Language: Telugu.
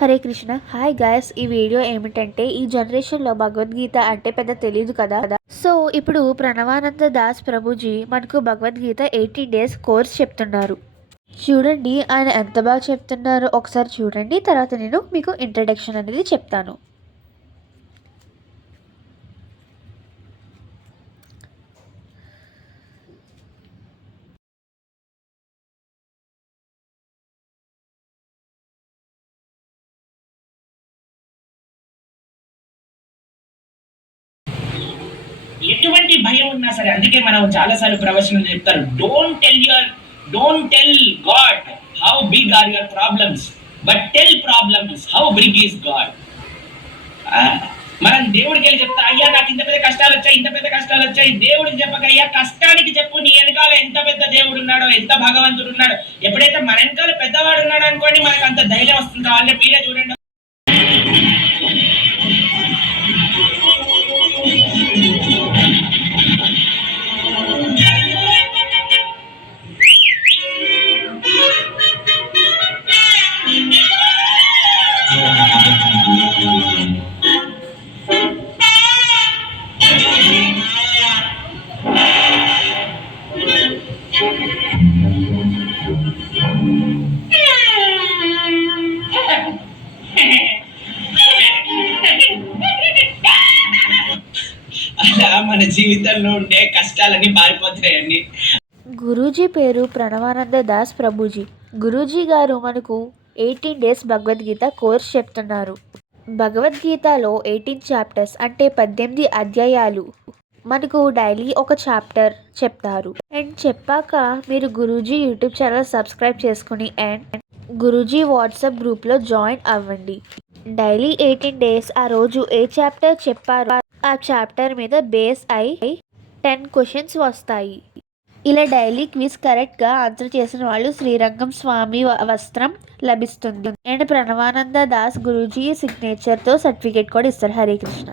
హరే కృష్ణ. హాయ్ గాయస్, ఈ వీడియో ఏమిటంటే ఈ జనరేషన్లో భగవద్గీత అంటే పెద్ద తెలియదు కదా. సో ఇప్పుడు ప్రణవానంద దాస్ ప్రభుజీ మనకు భగవద్గీత 18 days కోర్స్ చెప్తున్నారు. చూడండి ఆయన ఎంత బాగా చెప్తున్నారో ఒకసారి చూడండి. తర్వాత నేను మీకు ఇంట్రడక్షన్ అనేది చెప్తాను. ఎటువంటి భయం ఉన్నా సరే, అందుకే మనం చాలాసార్లు ప్రవచనం చెప్తారు, don't tell God how big are your problems, but tell problems how big is God. మనం దేవుడికి వెళ్ళి చెప్తా, అయ్యా నాకు ఇంత పెద్ద కష్టాలు వచ్చాయి, దేవుడికి చెప్పక అయ్యా కష్టానికి చెప్పు, నీ వెనకాల ఎంత పెద్ద దేవుడు ఉన్నాడో, ఎంత భగవంతుడు ఉన్నాడో. ఎప్పుడైతే మన వెనకాల పెద్దవాడు ఉన్నాడు అనుకోండి, మనకు అంత ధైర్యం వస్తుంది. కావాలంటే మీరే చూడండి. అలా మన జీవితంలో ఉండే కష్టాలన్నీ పారిపోతాయండి. గురూజీ పేరు ప్రణవానంద దాస్ ప్రభుజీ. గురూజీ గారు మనకు 18 days భగవద్గీత కోర్స్ చెప్తున్నారు. భగవద్గీతలో 18 chapters అంటే 18 అధ్యాయాలు. మనకు డైలీ ఒక చాప్టర్ చెప్తారు. అండ్ చెప్పాక మీరు గురూజీ యూట్యూబ్ ఛానల్ సబ్స్క్రైబ్ చేసుకుని అండ్ గురూజీ వాట్సాప్ గ్రూప్లో జాయిన్ అవ్వండి. డైలీ 18 days ఆ రోజు ఏ చాప్టర్ చెప్పారో ఆ చాప్టర్ మీద బేస్ అయి 10 questions వస్తాయి. ఇలా డైలీ క్విజ్ కరెక్ట్గా ఆన్సర్ చేసిన వాళ్ళు శ్రీరంగం స్వామి వస్త్రం లభిస్తుంది. అండ్ ప్రణవానంద దాస్ గురూజీ సిగ్నేచర్తో సర్టిఫికేట్ కూడా ఇస్తారు. హరే కృష్ణ.